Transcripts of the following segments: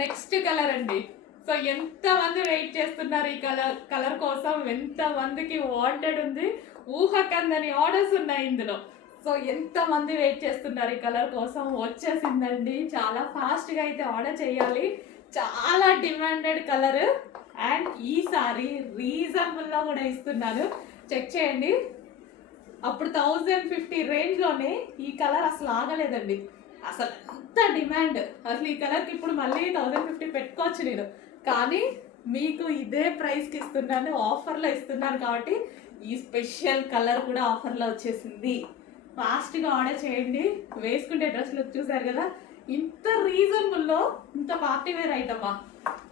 Next colour అండి. So ఎంతమంది wait చేస్తున్నారు ఈ కలర్ కోసం, ఎంతమందికి వాంటెడ్ ఉంది, ఊహకందని ఆర్డర్స్ ఉన్నాయి ఇందులో. సో ఎంతమంది వెయిట్ చేస్తున్నారు ఈ కలర్ కోసం, వచ్చేసిందండి. చాలా ఫాస్ట్గా అయితే ఆర్డర్ చేయాలి. చాలా డిమాండెడ్ కలర్ అండ్ ఈసారి రీజనబుల్లో కూడా ఇస్తున్నారు. చెక్ చేయండి. అప్పుడు 1050 రేంజ్లోనే ఈ కలర్ అసలు ఆగలేదండి. అసలు అంత డిమాండ్. అసలు ఈ కలర్కి ఇప్పుడు మళ్ళీ 1050 పెట్టుకోవచ్చు నేను, కానీ మీకు ఇదే ప్రైస్కి ఇస్తున్నాను, ఆఫర్లో ఇస్తున్నాను. కాబట్టి ఈ స్పెషల్ కలర్ కూడా ఆఫర్లో వచ్చేసింది. ఫాస్ట్గా ఆర్డర్ చేయండి. వేసుకుంటే డ్రెస్ లుక్ చూసారు కదా, ఇంత రీజనబుల్లో ఇంత పార్టీ వేర్ ఐటమా,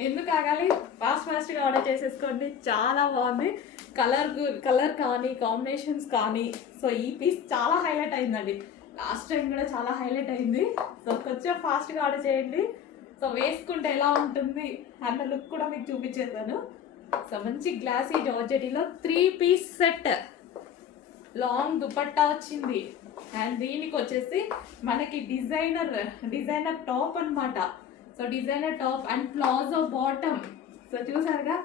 ఎందుకు ఆగాలి? ఫాస్ట్గా ఆర్డర్ చేసేసుకోండి. చాలా బాగుంది కలర్ కానీ కాంబినేషన్స్ కానీ. సో ఈ పీస్ చాలా హైలైట్ అయిందండి. లాస్ట్ టైం కూడా చాలా హైలైట్ అయింది. సో కొంచెం ఫాస్ట్గా ఆర్డర్ చేయండి. సో వేసుకుంటే ఎలా ఉంటుంది అన్న లుక్ కూడా మీకు చూపించేస్తాను. సో మంచి గ్లాసీ జార్జెటీలో 3 పీస్ సెట్, లాంగ్ దుపట్టా వచ్చింది. అండ్ దీనికి వచ్చేసి మనకి డిజైనర్ టాప్ అనమాట. So designer top and palazzo bottom. So చూసారుగా,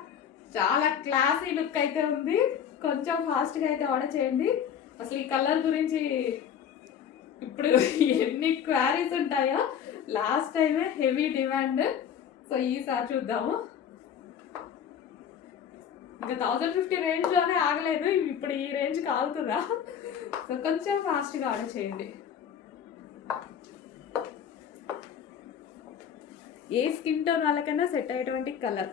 చాలా క్లాసీ లుక్ అయితే ఉంది. కొంచెం ఫాస్ట్గా అయితే ఆర్డర్ చేయండి. అసలు ఈ కలర్ గురించి ఇప్పుడు ఎన్ని క్వారీస్ ఉంటాయో. లాస్ట్ టైమే హెవీ డిమాండ్. సో ఈసారి చూద్దాము. ఇంకా 1050 రేంజ్లోనే ఆగలేదు, ఇప్పుడు ఈ రేంజ్కి ఆగుతుందా? సో కొంచెం ఫాస్ట్గా ఆర్డర్ చేయండి. ఏ స్కిన్ టోన్ వాళ్ళకైనా సెట్ అయ్యేటువంటి కలర్.